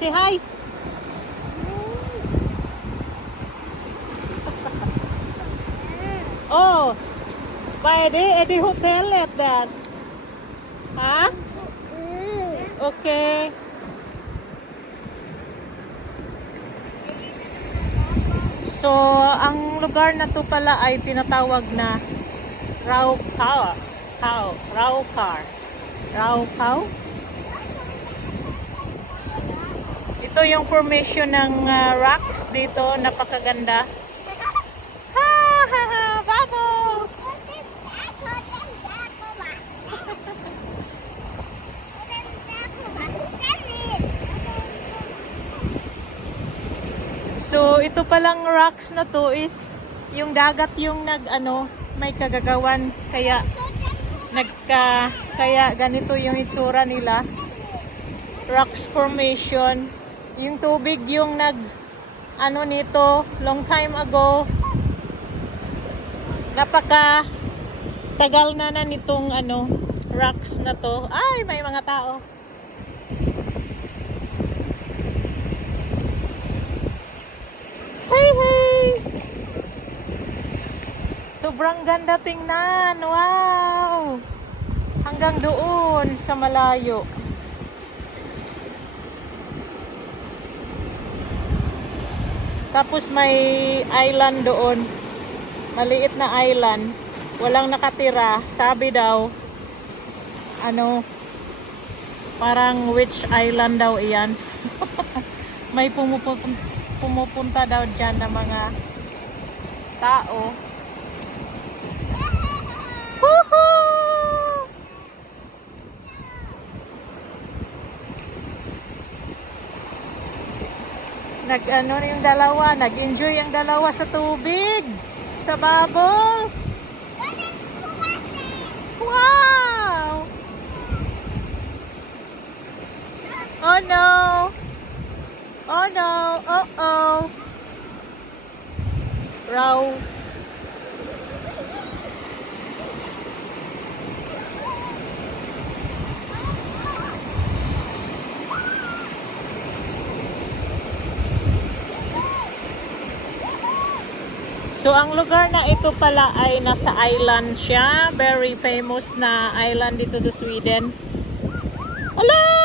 Say hi. Oh, pwede? Edi hotel at that. Ha? Okay. So, ang lugar na to pala ay tinatawag na Raukar. Raukar. Raukar. Ito yung formation ng rocks dito, napakaganda. Ha ha ha, bubbles. So, ito palang rocks na to is yung dagat yung may kagagawan kaya kaya ganito yung itsura nila. Rocks formation. Yung tubig yung nito long time ago. Napaka tagal na nitong rocks na to. Ay, may mga tao. Hey, hey! Sobrang ganda tingnan. Wow! Hanggang doon sa malayo. Tapos may island doon. Maliit na island. Walang nakatira. Sabi daw, parang witch island daw iyan. May pumupunta daw dyan na mga tao. Woohoo! Yung dalawa, nag-enjoy yung dalawa sa tubig, sa bubbles. Wow! Oh no! Oh no! Uh-oh! Raw. So, ang lugar na ito pala ay nasa island siya. Very famous na island dito sa Sweden. Hello!